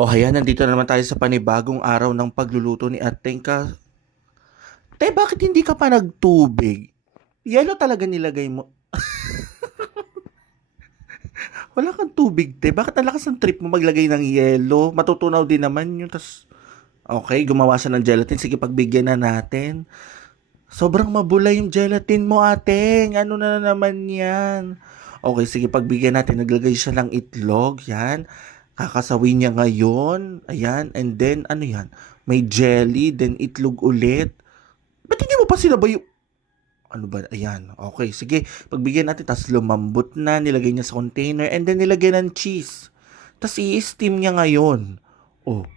O ayan, nandito na naman tayo sa panibagong araw ng pagluluto ni Ateng ka. Te, bakit hindi ka pa nagtubig? Yelo talaga nilagay mo. Wala kang tubig, te. Bakit ang lakas ng trip mo maglagay ng yelo? Matutunaw din naman yun. Okay, gumawa siya ng gelatin. Sige, pagbigyan na natin. Sobrang mabula yung gelatin mo, Ateng. Ano na naman yan? Okay, sige, pagbigyan natin. Naglagay siya ng itlog. Yan. Kakasawin niya ngayon. Ayan. And then, ano yan? May jelly, then itlog ulit. Ba't hindi mo pa sinabay yung... Ano ba? Ayan. Okay, sige. Pagbigyan natin, tapos lumambot na. Nilagay niya sa container. And then, nilagay ng cheese. Tapos, i-steam niya ngayon. Oh.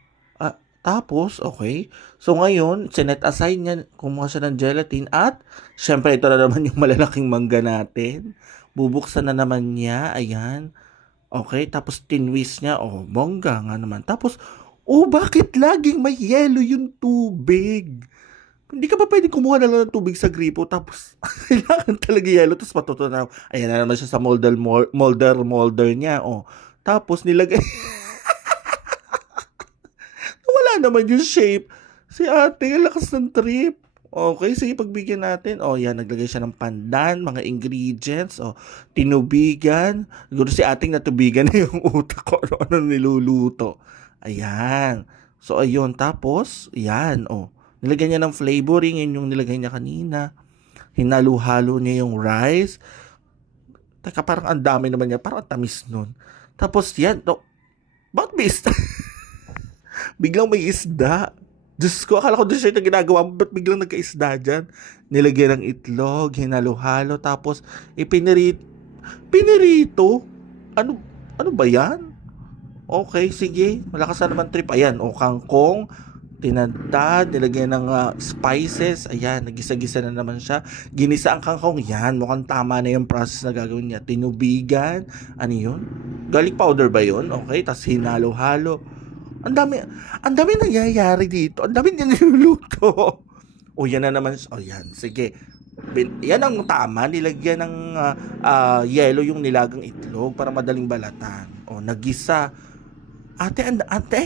Tapos, okay. So, ngayon, sinet aside niya, kumuha siya ng gelatin. At, syempre, ito na naman yung malalaking mangga natin. Bubuksan na naman niya. Ayan. Okay, tapos tinwist niya. Oh, bongga nga naman. Tapos, oh, bakit laging may yelo yung tubig? Hindi ka ba pwede kumuha na lang ng tubig sa gripo tapos kailangan talaga yelo tapos matutunaw. Ayan na naman siya sa molder niya. Oh. Tapos nilagay, wala naman yung shape. Si ate, ang lakas ng trip. Okay, sige, pagbigyan natin. Oh, yan, naglagay siya ng pandan, mga ingredients. Oh, tinubigan. Siguro si ating natubigan na yung utak ko ano niluluto. Ayan. So, ayun. Tapos, yan. Oh, nilagyan niya ng flavoring. Yun yung nilagay niya kanina. Hinalo-halo niya yung rice. Teka, parang ang dami naman niya. Parang ang tamis nun. Tapos, yan. Oh, bakit may isda? Biglang may isda. Diyos ko, akala ko doon siya yung ginagawa mo. Ba't biglang nagka-isda dyan? Nilagyan ng itlog, hinalo-halo, tapos pinirito? Ano, ano ba yan? Okay, sige. Malakas na naman trip. Ayan, o kangkong, tinadtad, nilagyan ng spices. Ayan, nagisa-gisa na naman siya. Ginisa ang kangkong. Yan, mukhang tama na yung process na gagawin niya. Tinubigan. Ano yun? Garlic powder ba yun? Okay, tapos hinalo-halo. Ang dami nangyayari dito. Ang dami niya niluluto. O yan na naman. O yan, sige. Yan ang tama. Nilagyan ng yelo yung nilagang itlog para madaling balatan. O, nagisa. Ate,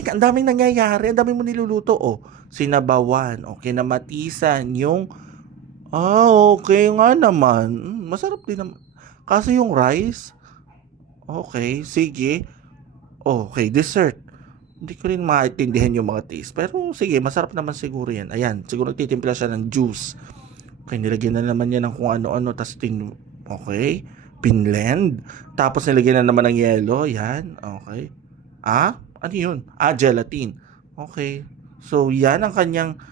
ang daming nangyayari. Ang dami mo niluluto. O, sinabawan. O, kinamatisan. Yung, okay nga naman. Masarap din naman. Kaso yung rice, okay, sige. Okay, dessert. Hindi ko rin maintindihan yung mga taste. Pero sige, masarap naman siguro yan. Ayan, siguro nagtitimpla siya ng juice. Okay, nilagyan na naman niya ng kung ano-ano. Okay, pinlend. Tapos nilagyan na naman ng yelo. Yan, okay. Ano yun? Gelatin. Okay. So, yan ang kanyang